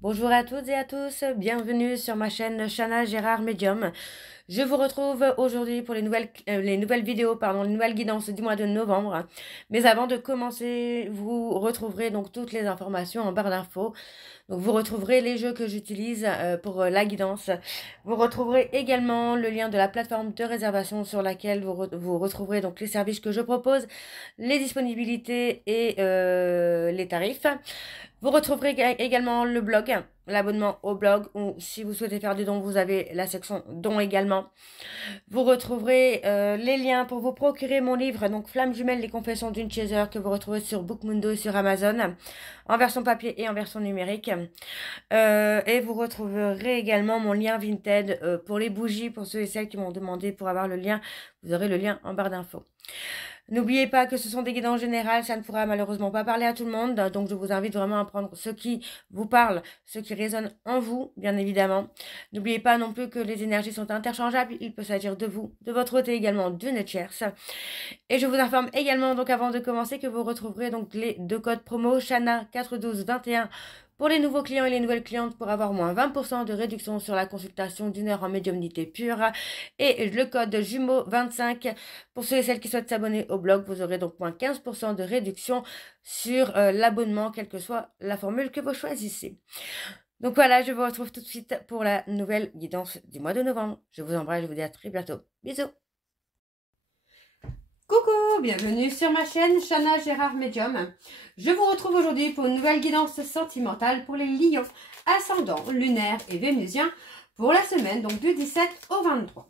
Bonjour à toutes et à tous, bienvenue sur ma chaîne Chana Gérard Medium. Je vous retrouve aujourd'hui pour les nouvelles vidéos, les nouvelles guidances du mois de novembre. Mais avant de commencer, vous retrouverez donc toutes les informations en barre d'infos. Donc vous retrouverez les jeux que j'utilise pour la guidance. Vous retrouverez également le lien de la plateforme de réservation sur laquelle vous retrouverez donc les services que je propose, les disponibilités et les tarifs. Vous retrouverez également le blog, l'abonnement au blog, ou si vous souhaitez faire des dons, vous avez la section dons également. Vous retrouverez les liens pour vous procurer mon livre, donc Flamme jumelle, les confessions d'une chaser, que vous retrouvez sur Bookmundo et sur Amazon, en version papier et en version numérique. Et vous retrouverez également mon lien Vinted pour les bougies, pour ceux et celles qui m'ont demandé pour avoir le lien. Vous aurez le lien en barre d'infos. N'oubliez pas que ce sont des guidances générales, ça ne pourra malheureusement pas parler à tout le monde, donc je vous invite vraiment à prendre ce qui vous parle, ce qui résonne en vous, bien évidemment. N'oubliez pas non plus que les énergies sont interchangeables, il peut s'agir de vous, de votre côté également d'une tierce. Et je vous informe également, donc avant de commencer, que vous retrouverez donc les deux codes promo Chana 41221 pour les nouveaux clients et les nouvelles clientes pour avoir moins 20% de réduction sur la consultation d'une heure en médiumnité pure. Et le code jumeau 25 pour ceux et celles qui souhaitent s'abonner au blog. Vous aurez donc moins 15% de réduction sur l'abonnement, quelle que soit la formule que vous choisissez. Donc voilà, je vous retrouve tout de suite pour la nouvelle guidance du mois de novembre. Je vous embrasse, je vous dis à très bientôt. Bisous. Coucou, bienvenue sur ma chaîne Chana Gérard Medium. Je vous retrouve aujourd'hui pour une nouvelle guidance sentimentale pour les lions, ascendant, lunaire et vénusien pour la semaine donc du 17 au 23.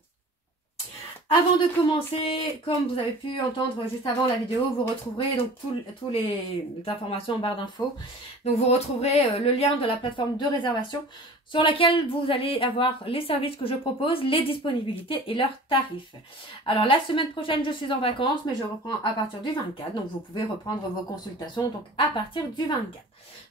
Avant de commencer, comme vous avez pu entendre juste avant la vidéo, vous retrouverez donc toutes les informations en barre d'infos. Donc vous retrouverez le lien de la plateforme de réservation sur laquelle vous allez avoir les services que je propose, les disponibilités et leurs tarifs. Alors la semaine prochaine, je suis en vacances, mais je reprends à partir du 24. Donc vous pouvez reprendre vos consultations donc à partir du 24.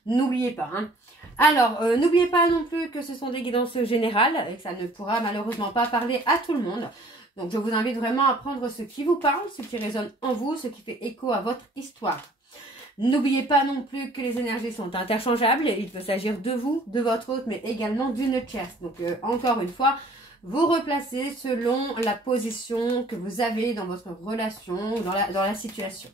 N'oubliez pas. Hein. Alors, n'oubliez pas non plus que ce sont des guidances générales et que ça ne pourra malheureusement pas parler à tout le monde. Donc, je vous invite vraiment à prendre ce qui vous parle, ce qui résonne en vous, ce qui fait écho à votre histoire. N'oubliez pas non plus que les énergies sont interchangeables. Il peut s'agir de vous, de votre hôte, mais également d'une tierce. Donc, encore une fois, vous replacez selon la position que vous avez dans votre relation, dans la situation.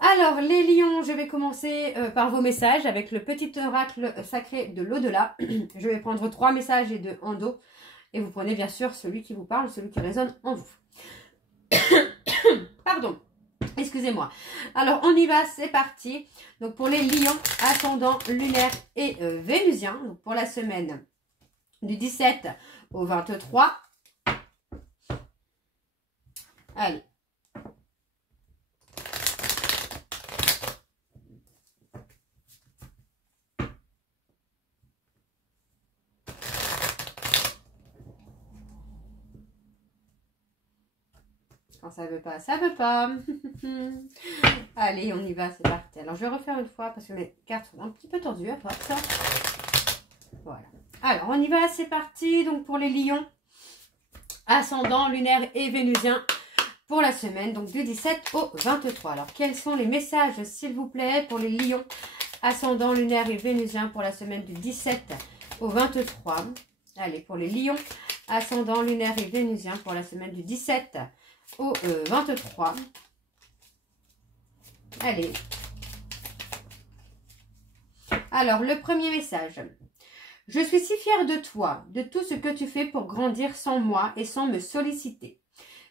Alors, les lions, je vais commencer par vos messages avec le petit oracle sacré de l'au-delà. Je vais prendre 3 messages et 2 en dos. Et vous prenez bien sûr celui qui vous parle, celui qui résonne en vous. Pardon, excusez-moi. Alors, on y va, c'est parti. Donc, pour les lions, ascendant, lunaire et vénusien, donc pour la semaine du 17 au 23. Allez. Quand ça veut pas, ça veut pas. Allez, on y va, c'est parti. Alors, je vais refaire une fois parce que mes cartes sont un petit peu tordues à droite. Voilà. Alors, on y va, c'est parti. Donc, pour les lions, ascendant, lunaire et vénusien pour la semaine, donc du 17 au 23. Alors, quels sont les messages, s'il vous plaît, pour les lions, ascendant, lunaire et vénusien pour la semaine du 17 au 23. Allez, pour les lions, ascendant, lunaire et vénusien pour la semaine du 17 au 23. Allez. Alors, le premier message. Je suis si fière de toi, de tout ce que tu fais pour grandir sans moi et sans me solliciter.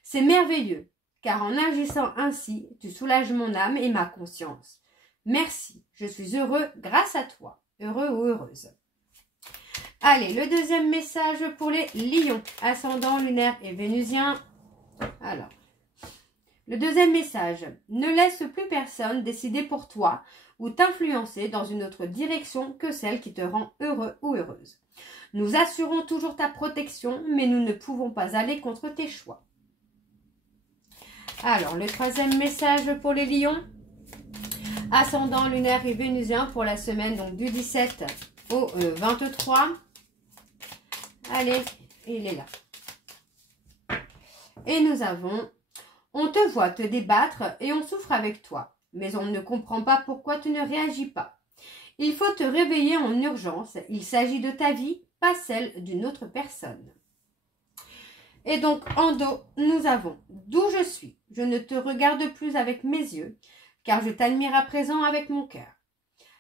C'est merveilleux, car en agissant ainsi, tu soulages mon âme et ma conscience. Merci, je suis heureux grâce à toi, heureux ou heureuse. Allez, le deuxième message pour les lions, ascendant, lunaire et vénusien. Alors, le deuxième message, ne laisse plus personne décider pour toi ou t'influencer dans une autre direction que celle qui te rend heureux ou heureuse. Nous assurons toujours ta protection, mais nous ne pouvons pas aller contre tes choix. Alors, le troisième message pour les lions, ascendant, lunaire et vénusien pour la semaine donc du 17 au 23. Allez, il est là. Et nous avons, on te voit te débattre et on souffre avec toi, mais on ne comprend pas pourquoi tu ne réagis pas. Il faut te réveiller en urgence. Il s'agit de ta vie, pas celle d'une autre personne. Et donc, en dos, nous avons « D'où je suis, je ne te regarde plus avec mes yeux, car je t'admire à présent avec mon cœur.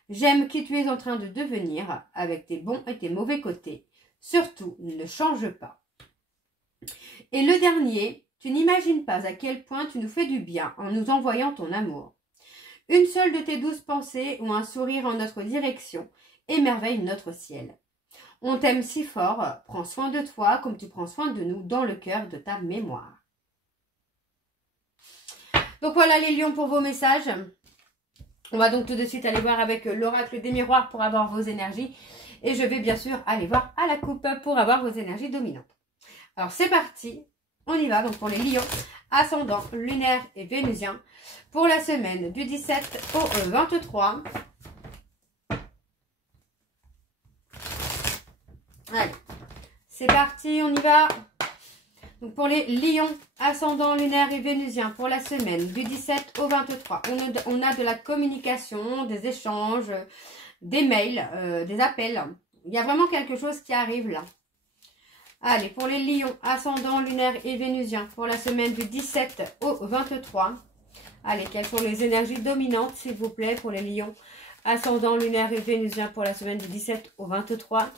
J'aime qui tu es en train de devenir, avec tes bons et tes mauvais côtés. Surtout, ne change pas. » Et le dernier, « Tu n'imagines pas à quel point tu nous fais du bien en nous envoyant ton amour. Une seule de tes douces pensées ou un sourire en notre direction émerveille notre ciel. On t'aime si fort, prends soin de toi comme tu prends soin de nous dans le cœur de ta mémoire. » Donc voilà les lions pour vos messages. On va donc tout de suite aller voir avec l'oracle des miroirs pour avoir vos énergies. Et je vais bien sûr aller voir à la coupe pour avoir vos énergies dominantes. Alors c'est parti, on y va donc pour les lions, ascendant, lunaire et vénusien. Pour la semaine du 17 au 23. Allez, c'est parti, on y va. Donc pour les lions, ascendant, lunaire et vénusien, pour la semaine du 17 au 23, on a de la communication, des échanges, des mails, des appels. Il y a vraiment quelque chose qui arrive là. Allez, pour les lions, ascendant, lunaire et vénusien, pour la semaine du 17 au 23. Allez, quelles sont les énergies dominantes, s'il vous plaît, pour les lions, ascendant, lunaire et vénusien, pour la semaine du 17 au 23.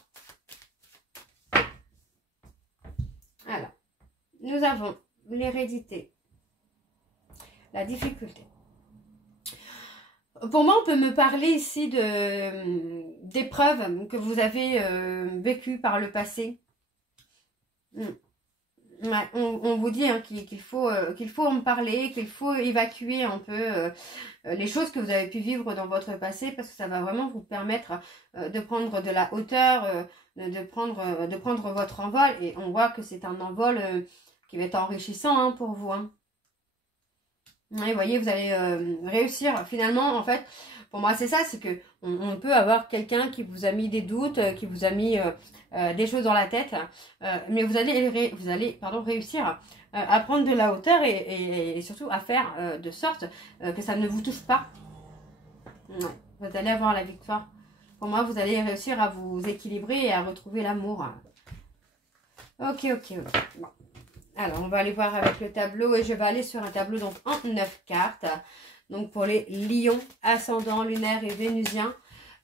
Alors, nous avons l'hérédité, la difficulté. Pour moi, on peut me parler ici d'épreuves que vous avez vécues par le passé. Ouais, on vous dit hein, qu'il faut en parler, qu'il faut évacuer un peu les choses que vous avez pu vivre dans votre passé, parce que ça va vraiment vous permettre de prendre de la hauteur, de prendre votre envol. Et on voit que c'est un envol qui va être enrichissant hein, pour vous. Hein. Et vous voyez, vous allez réussir finalement, en fait, pour moi c'est ça, c'est que on peut avoir quelqu'un qui vous a mis des doutes, qui vous a mis des choses dans la tête, mais vous allez réussir à prendre de la hauteur et surtout à faire de sorte que ça ne vous touche pas. Ouais, vous allez avoir la victoire. Pour moi, vous allez réussir à vous équilibrer et à retrouver l'amour. Ok. Bon. Alors, on va aller voir avec le tableau et je vais aller sur un tableau donc en 9 cartes. Donc, pour les lions, ascendant, lunaire et vénusien,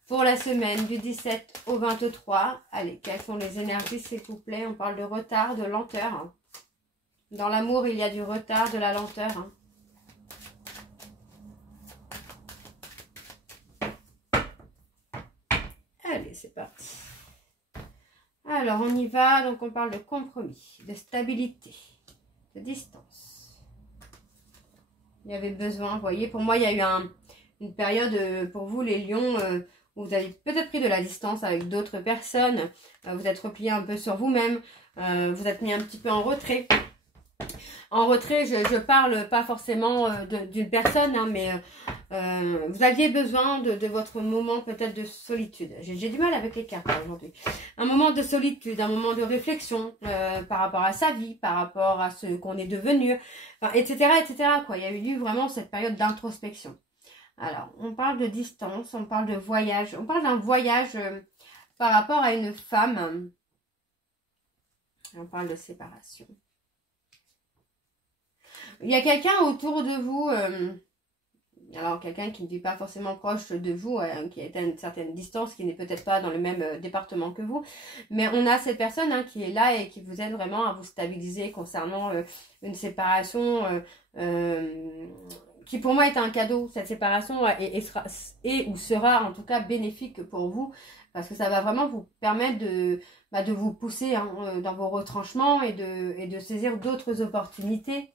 pour la semaine du 17 au 23. Allez, quelles sont les énergies, s'il vous plaît? On parle de retard, de lenteur. Dans l'amour, il y a du retard, de la lenteur. Allez, c'est parti. Alors, on y va. Donc, on parle de compromis, de stabilité, de distance. Il y avait besoin, vous voyez. Pour moi, il y a eu une période, pour vous, les lions, où vous avez peut-être pris de la distance avec d'autres personnes. Vous êtes replié un peu sur vous-même. Vous êtes mis un petit peu en retrait. En retrait, je parle pas forcément d'une personne, hein, mais vous aviez besoin de votre moment peut-être de solitude. J'ai du mal avec les cartes aujourd'hui. Un moment de solitude, un moment de réflexion par rapport à sa vie, par rapport à ce qu'on est devenu, enfin, etc., etc. quoi. Il y a eu vraiment cette période d'introspection. Alors, on parle de distance, on parle de voyage. On parle d'un voyage par rapport à une femme. On parle de séparation. Il y a quelqu'un autour de vous, alors quelqu'un qui ne vit pas forcément proche de vous, qui est à une certaine distance, qui n'est peut-être pas dans le même département que vous, mais on a cette personne hein, qui est là et qui vous aide vraiment à vous stabiliser concernant une séparation qui pour moi est un cadeau. Cette séparation est ou sera en tout cas bénéfique pour vous, parce que ça va vraiment vous permettre de vous pousser hein, dans vos retranchements et de saisir d'autres opportunités.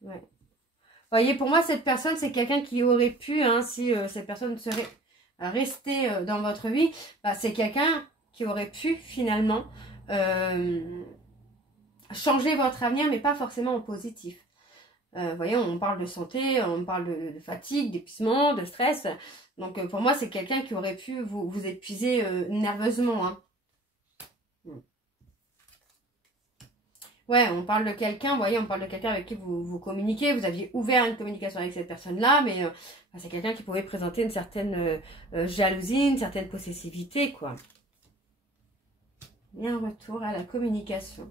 Ouais. Vous voyez, pour moi, cette personne, c'est quelqu'un qui aurait pu, hein, si cette personne serait restée dans votre vie, c'est quelqu'un qui aurait pu finalement changer votre avenir, mais pas forcément en positif. Vous voyez, on parle de santé, on parle de fatigue, d'épuisement, de stress. Donc, pour moi, c'est quelqu'un qui aurait pu vous épuiser nerveusement. Hein. Ouais, on parle de quelqu'un, vous voyez, on parle de quelqu'un avec qui vous communiquez, vous aviez ouvert une communication avec cette personne-là, mais c'est quelqu'un qui pouvait présenter une certaine jalousie, une certaine possessivité, quoi. Il y a un retour à la communication.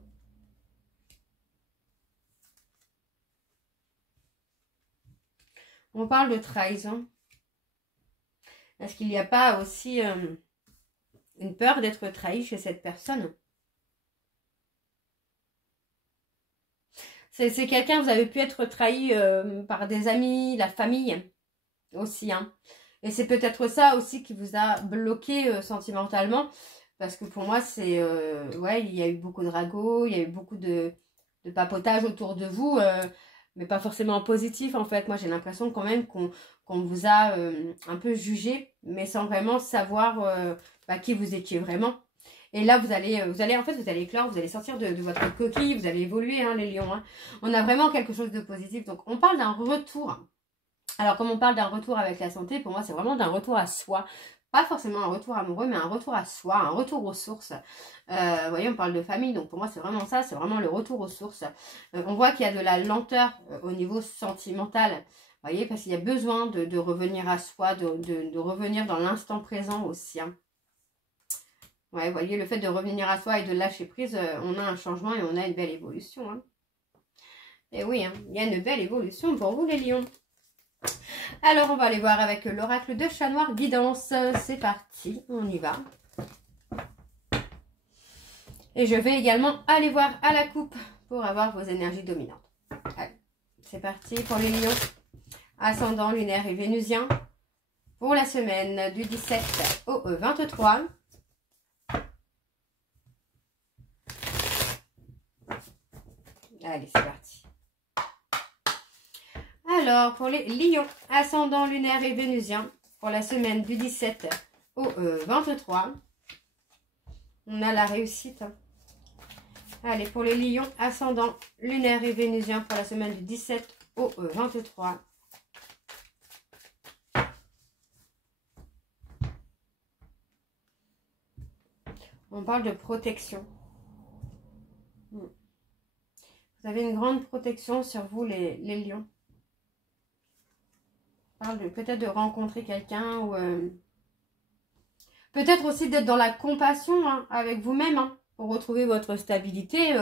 On parle de trahison. Est-ce qu'il n'y a pas aussi une peur d'être trahi chez cette personne? C'est quelqu'un, vous avez pu être trahi par des amis, la famille aussi. Hein. Et c'est peut-être ça aussi qui vous a bloqué sentimentalement. Parce que pour moi, c'est... ouais, il y a eu beaucoup de ragots, il y a eu beaucoup de papotage autour de vous. Mais pas forcément positif en fait. Moi, j'ai l'impression quand même qu'on vous a un peu jugé. Mais sans vraiment savoir qui vous étiez vraiment. Et là, vous allez éclore, vous allez sortir de votre coquille, vous allez évoluer, hein, les lions. Hein. On a vraiment quelque chose de positif. Donc, on parle d'un retour. Alors, comme on parle d'un retour avec la santé, pour moi, c'est vraiment d'un retour à soi. Pas forcément un retour amoureux, mais un retour à soi, un retour aux sources. Vous voyez, on parle de famille, donc pour moi, c'est vraiment ça, c'est vraiment le retour aux sources. On voit qu'il y a de la lenteur au niveau sentimental. Vous voyez, parce qu'il y a besoin de revenir à soi, de revenir dans l'instant présent aussi. Hein. Ouais, vous voyez, le fait de revenir à soi et de lâcher prise, on a un changement et on a une belle évolution. Hein. Et oui, hein, il y a une belle évolution pour vous les lions. Alors, on va aller voir avec l'oracle de Chat Noir Guidance. C'est parti, on y va. Et je vais également aller voir à la coupe pour avoir vos énergies dominantes. Allez, c'est parti pour les lions. Ascendant lunaire et vénusien. Pour la semaine du 17 au 23. Allez, c'est parti. Alors, pour les lions, ascendant lunaire et vénusien, pour la semaine du 17 au 23, on a la réussite. Allez, pour les lions, ascendant lunaire et vénusien, pour la semaine du 17 au 23. On parle de protection. Vous avez une grande protection sur vous, les lions. On parle peut-être de rencontrer quelqu'un ou peut-être aussi d'être dans la compassion hein, avec vous-même hein, pour retrouver votre stabilité.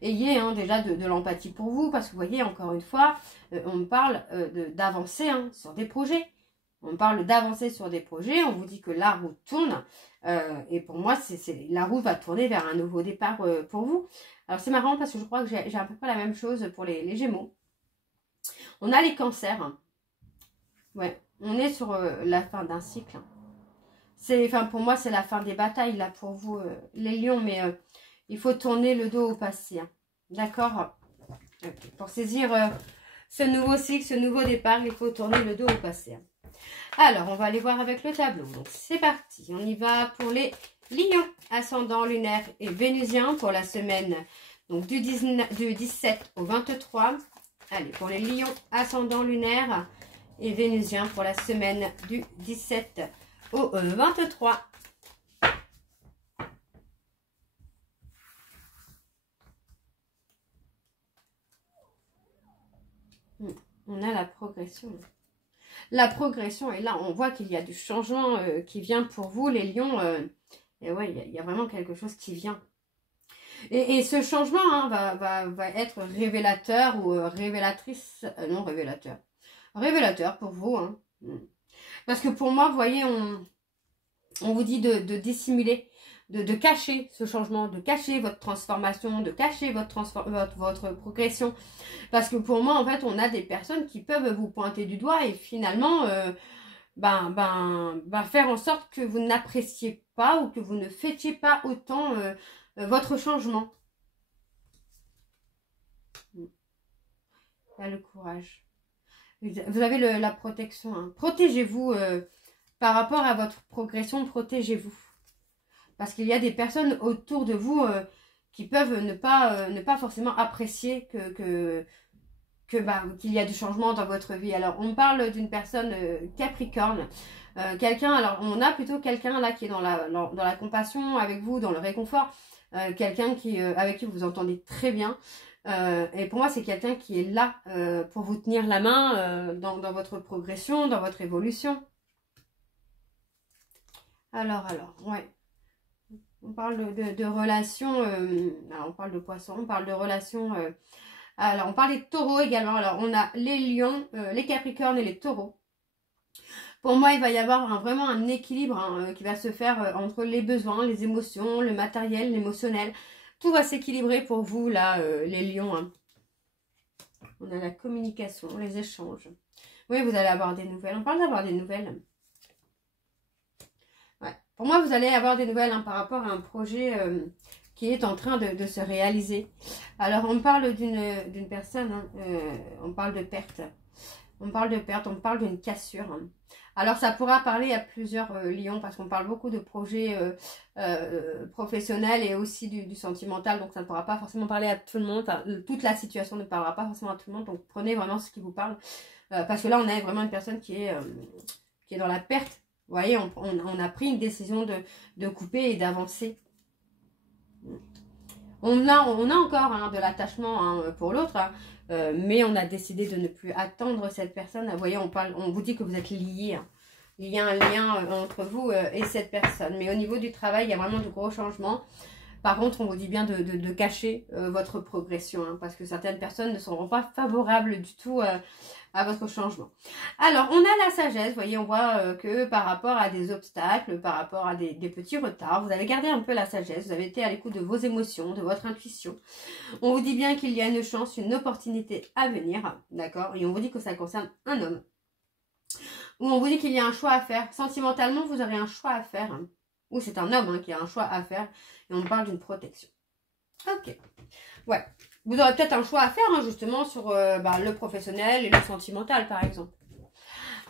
Ayez hein, déjà de l'empathie pour vous parce que vous voyez, encore une fois, on parle d'avancer hein, sur des projets. On parle d'avancer sur des projets, on vous dit que la roue tourne. Et pour moi, la roue va tourner vers un nouveau départ pour vous. Alors c'est marrant parce que je crois que j'ai à peu près la même chose pour les Gémeaux. On a les cancers. Ouais, on est sur la fin d'un cycle. Pour moi, c'est la fin des batailles là pour vous, les lions. Mais il faut tourner le dos au passé. Hein. D'accord okay. Pour saisir ce nouveau cycle, ce nouveau départ, il faut tourner le dos au passé. Hein. Alors, on va aller voir avec le tableau. Donc, c'est parti. On y va pour les lions, ascendant lunaire et vénusien pour la semaine donc du 17 au 23. Allez, pour les lions, ascendant lunaire et vénusien pour la semaine du 17 au 23. On a la progression. La progression est là. On voit qu'il y a du changement qui vient pour vous, les lions. Et ouais, il y a vraiment quelque chose qui vient. Et ce changement hein, va être révélateur ou révélatrice. Non, révélateur. Révélateur pour vous. Hein. Parce que pour moi, vous voyez, on vous dit de dissimuler, de cacher ce changement, de cacher votre transformation, de cacher votre progression. Parce que pour moi, en fait, on a des personnes qui peuvent vous pointer du doigt et finalement, faire en sorte que vous n'appréciez pas ou que vous ne fêtiez pas autant votre changement. Là, le courage. Vous avez la protection. Hein. Protégez-vous par rapport à votre progression, protégez-vous. Parce qu'il y a des personnes autour de vous qui peuvent ne pas forcément apprécier qu'il y a du changement dans votre vie. Alors, on parle d'une personne capricorne. Alors on a plutôt quelqu'un là qui est dans la compassion avec vous, dans le réconfort. quelqu'un avec qui vous vous entendez très bien. Et pour moi, c'est quelqu'un qui est là pour vous tenir la main dans votre progression, dans votre évolution. Alors, ouais. On parle de relations, alors on parle de poissons, on parle de relations, alors on parle des taureaux également. Alors on a les lions, les capricornes et les taureaux. Pour moi, il va y avoir vraiment un équilibre qui va se faire entre les besoins, les émotions, le matériel, l'émotionnel. Tout va s'équilibrer pour vous, là, les lions. Hein. On a la communication, les échanges. Oui, vous allez avoir des nouvelles. On parle d'avoir des nouvelles. Ouais. Pour moi, vous allez avoir des nouvelles par rapport à un projet qui est en train de se réaliser. Alors, on parle d'une personne, hein, on parle de perte. On parle de perte, on parle d'une cassure. Hein. Alors, ça pourra parler à plusieurs lions parce qu'on parle beaucoup de projets professionnels et aussi du sentimental. Donc, ça ne pourra pas forcément parler à tout le monde. Enfin, toute la situation ne parlera pas forcément à tout le monde. Donc, prenez vraiment ce qui vous parle. Parce que là, on a vraiment une personne qui est dans la perte. Vous voyez, on a pris une décision de couper et d'avancer. On a encore hein, de l'attachement hein, pour l'autre. Hein. Mais on a décidé de ne plus attendre cette personne. Vous voyez, on vous dit que vous êtes liés. Hein. Il y a un lien entre vous et cette personne. Mais au niveau du travail, il y a vraiment de gros changements. Par contre, on vous dit bien de cacher votre progression. Hein, parce que certaines personnes ne seront pas favorables du tout à votre changement. Alors, on a la sagesse. Vous voyez, on voit que par rapport à des obstacles, par rapport à des petits retards, vous avez gardé un peu la sagesse. Vous avez été à l'écoute de vos émotions, de votre intuition. On vous dit bien qu'il y a une chance, une opportunité à venir. D'accord? Et on vous dit que ça concerne un homme. Ou on vous dit qu'il y a un choix à faire. Sentimentalement, vous aurez un choix à faire. Hein. Ou c'est un homme hein, qui a un choix à faire. Et on parle d'une protection. Ok. Ouais. Vous aurez peut-être un choix à faire, hein, justement, sur le professionnel et le sentimental, par exemple.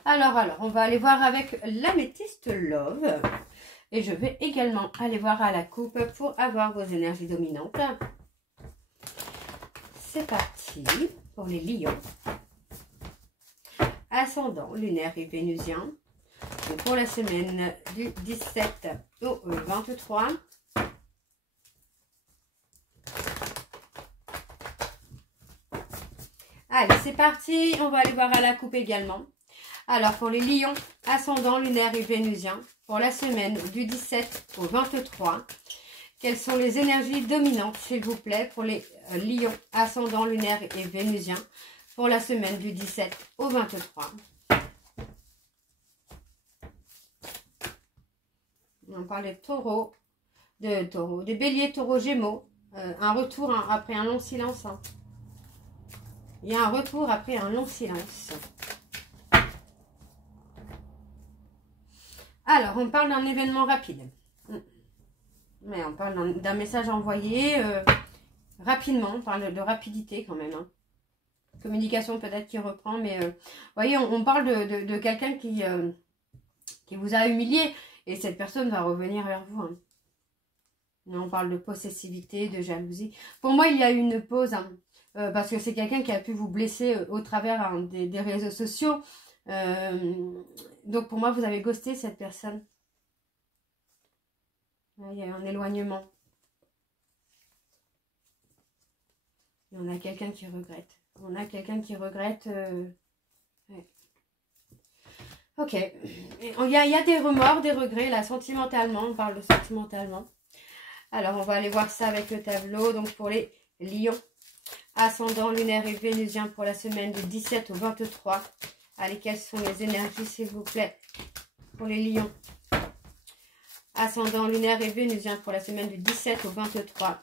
Alors, on va aller voir avec l'améthyste Love. Et je vais également aller voir à la coupe pour avoir vos énergies dominantes. C'est parti pour les lions. Ascendant lunaire et vénusien. Donc pour la semaine du 17 au 23. Allez, c'est parti. On va aller voir à la coupe également. Alors, pour les lions, ascendant lunaire et vénusien, pour la semaine du 17 au 23, quelles sont les énergies dominantes, s'il vous plaît, pour les lions, ascendant lunaire et vénusien, pour la semaine du 17 au 23. On parle des taureaux, des béliers, taureaux, gémeaux. Un retour hein, après un long silence. Hein. Il y a un retour après un long silence. Alors, on parle d'un événement rapide. Mais on parle d'un message envoyé rapidement. On parle de rapidité quand même. Hein. Communication peut-être qui reprend. Mais vous voyez, on parle de quelqu'un qui vous a humilié. Et cette personne va revenir vers vous. Hein. On parle de possessivité, de jalousie. Pour moi, il y a eu une pause. Hein, parce que c'est quelqu'un qui a pu vous blesser au travers hein, des réseaux sociaux. Donc pour moi, vous avez ghosté cette personne. Là, il y a un éloignement. Et on a quelqu'un qui regrette. On a quelqu'un qui regrette. Ouais. Ok. Il y a des remords, des regrets, là, sentimentalement. On parle de sentimentalement. Alors, on va aller voir ça avec le tableau. Donc, pour les lions, ascendant lunaire et vénusien pour la semaine du 17 au 23. Allez, quelles sont les énergies, s'il vous plaît, pour les lions? Ascendant lunaire et vénusien pour la semaine du 17 au 23.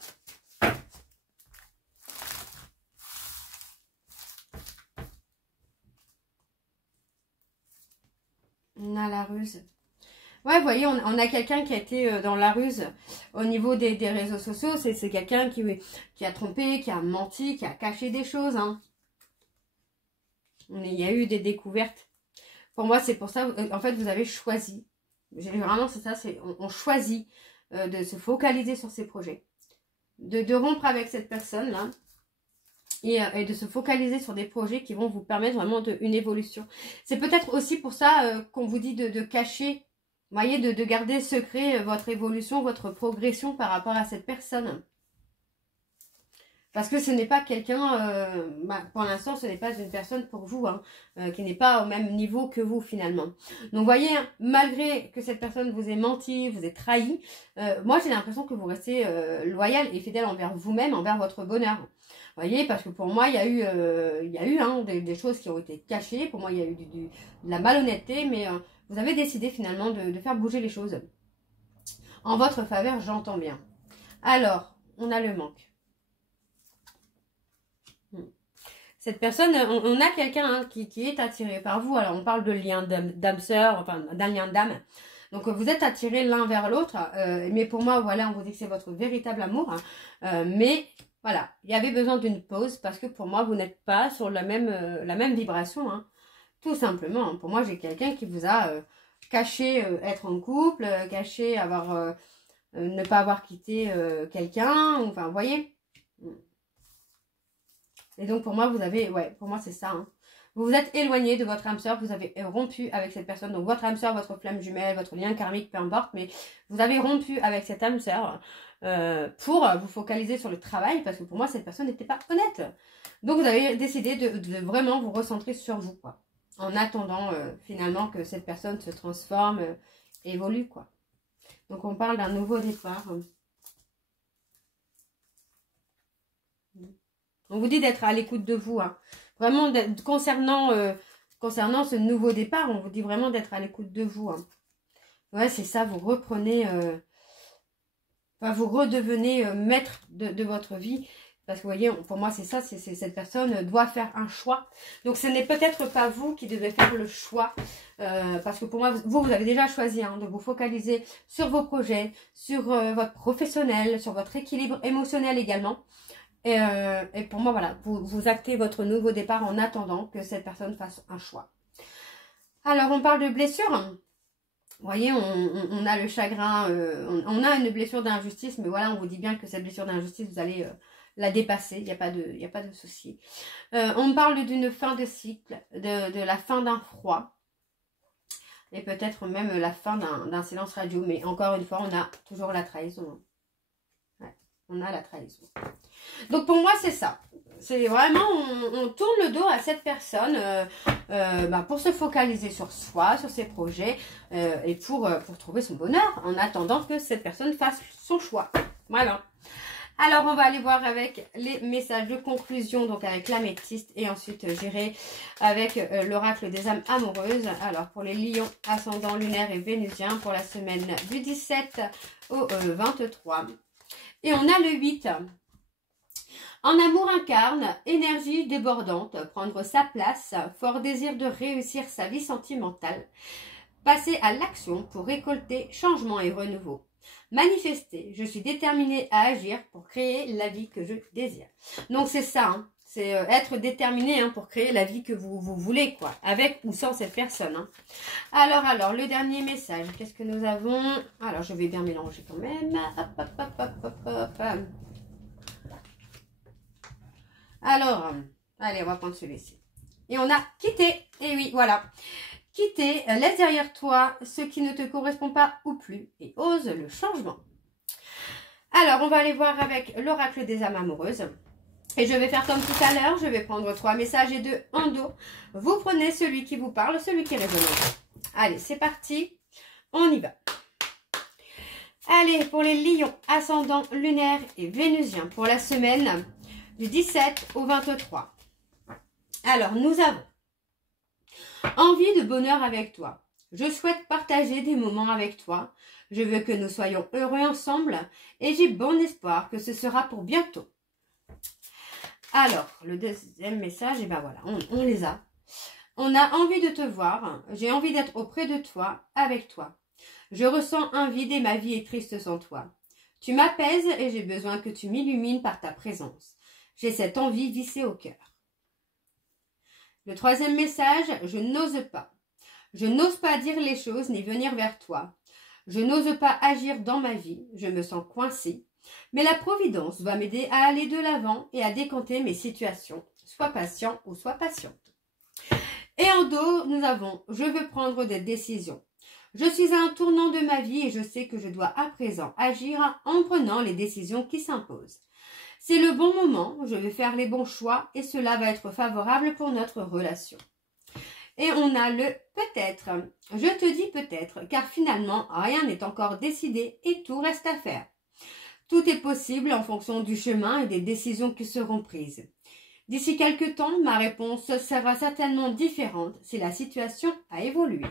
On a la ruse. Ouais, vous voyez, on a quelqu'un qui a été dans la ruse au niveau des réseaux sociaux. C'est quelqu'un qui a trompé, qui a menti, qui a caché des choses. Hein. Il y a eu des découvertes. Pour moi, c'est pour ça, en fait, vous avez choisi. Vraiment, c'est ça, on choisit de se focaliser sur ses projets. De rompre avec cette personne-là. Et de se focaliser sur des projets qui vont vous permettre vraiment une évolution. C'est peut-être aussi pour ça qu'on vous dit de cacher voyez, de garder secret votre évolution, votre progression par rapport à cette personne. Parce que ce n'est pas quelqu'un, pour l'instant, ce n'est pas une personne pour vous, hein, qui n'est pas au même niveau que vous finalement. Donc, vous voyez, hein, malgré que cette personne vous ait menti, vous ait trahi, moi j'ai l'impression que vous restez loyal et fidèle envers vous-même, envers votre bonheur. Vous voyez, parce que pour moi, il y a eu hein, des choses qui ont été cachées. Pour moi, il y a eu de la malhonnêteté, mais vous avez décidé finalement de faire bouger les choses. En votre faveur, j'entends bien. Alors, on a le manque. Cette personne, on a quelqu'un hein, qui est attiré par vous. Alors, on parle de lien d'âme-sœur, enfin, d'un lien d'âme. Donc, vous êtes attirés l'un vers l'autre. Mais pour moi, voilà, on vous dit que c'est votre véritable amour. Mais, voilà, il y avait besoin d'une pause parce que pour moi, vous n'êtes pas sur la même vibration. Hein. Tout simplement. Hein. Pour moi, j'ai quelqu'un qui vous a caché être en couple, caché avoir, ne pas avoir quitté quelqu'un. Enfin, vous voyez. Et donc, pour moi, vous avez... Ouais, pour moi, c'est ça. Hein. Vous vous êtes éloigné de votre âme sœur. Vous avez rompu avec cette personne. Donc, votre âme sœur, votre flamme jumelle, votre lien karmique, peu importe. Mais vous avez rompu avec cette âme sœur pour vous focaliser sur le travail. Parce que pour moi, cette personne n'était pas honnête. Donc, vous avez décidé de vraiment vous recentrer sur vous, quoi. En attendant, finalement, que cette personne se transforme, évolue, quoi. Donc, on parle d'un nouveau départ. On vous dit d'être à l'écoute de vous. Hein. Vraiment, concernant ce nouveau départ, on vous dit vraiment d'être à l'écoute de vous. Hein. Ouais, c'est ça, vous reprenez... vous redevenez maître de votre vie. Parce que vous voyez, pour moi, c'est ça, cette personne doit faire un choix. Donc, ce n'est peut-être pas vous qui devez faire le choix. Parce que pour moi, vous avez déjà choisi hein, de vous focaliser sur vos projets, sur votre professionnel, sur votre équilibre émotionnel également. Et pour moi, voilà, vous actez votre nouveau départ en attendant que cette personne fasse un choix. Alors, on parle de blessure. Vous voyez, on a le chagrin, on a une blessure d'injustice, mais voilà, on vous dit bien que cette blessure d'injustice, vous allez la dépasser, il n'y a pas de souci. On parle d'une fin de cycle, de la fin d'un froid, et peut-être même la fin d'un silence radio, mais encore une fois, on a toujours la trahison. Ouais, on a la trahison. Donc pour moi c'est ça, c'est vraiment on tourne le dos à cette personne pour se focaliser sur soi, sur ses projets et pour trouver son bonheur en attendant que cette personne fasse son choix. Voilà. Alors on va aller voir avec les messages de conclusion, donc avec l'améthyste et ensuite j'irai avec l'oracle des âmes amoureuses. Alors pour les lions, ascendant lunaire et vénusien pour la semaine du 17 au 23. Et on a le 8. En amour incarne, énergie débordante, prendre sa place, fort désir de réussir sa vie sentimentale, passer à l'action pour récolter changement et renouveau. Manifester, je suis déterminée à agir pour créer la vie que je désire. Donc c'est ça, hein, c'est être déterminé hein, pour créer la vie que vous voulez, quoi, avec ou sans cette personne. Hein. Alors, le dernier message, qu'est-ce que nous avons? Alors, je vais bien mélanger quand même. Hop. Alors, allez, on va prendre celui-ci. Et on a quitté. Et oui, voilà. Quitter, laisse derrière toi ce qui ne te correspond pas ou plus et ose le changement. Alors, on va aller voir avec l'oracle des âmes amoureuses. Et je vais faire comme tout à l'heure. Je vais prendre 3 messages et 2 en dos. Vous prenez celui qui vous parle, celui qui résonne. Allez, c'est parti. On y va. Allez, pour les lions, ascendant lunaire et vénusien pour la semaine du 17 au 23. Alors, nous avons envie de bonheur avec toi. Je souhaite partager des moments avec toi. Je veux que nous soyons heureux ensemble et j'ai bon espoir que ce sera pour bientôt. Alors, le deuxième message, et ben voilà, on les a. On a envie de te voir. J'ai envie d'être auprès de toi, avec toi. Je ressens un vide et ma vie est triste sans toi. Tu m'apaises et j'ai besoin que tu m'illumines par ta présence. J'ai cette envie vissée au cœur. Le troisième message, je n'ose pas. Je n'ose pas dire les choses ni venir vers toi. Je n'ose pas agir dans ma vie. Je me sens coincée. Mais la Providence va m'aider à aller de l'avant et à décanter mes situations. Sois patient ou sois patiente. Et en dos, nous avons « Je veux prendre des décisions. Je suis à un tournant de ma vie et je sais que je dois à présent agir en prenant les décisions qui s'imposent. C'est le bon moment, je vais faire les bons choix et cela va être favorable pour notre relation. Et on a le peut-être. Je te dis peut-être, car finalement, rien n'est encore décidé et tout reste à faire. Tout est possible en fonction du chemin et des décisions qui seront prises. D'ici quelques temps, ma réponse sera certainement différente si la situation a évolué.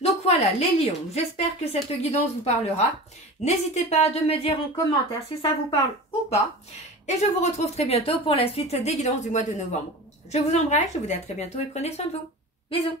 Donc voilà, les lions, j'espère que cette guidance vous parlera. N'hésitez pas à me dire en commentaire si ça vous parle ou pas. Et je vous retrouve très bientôt pour la suite des guidances du mois de novembre. Je vous embrasse, je vous dis à très bientôt et prenez soin de vous. Bisous.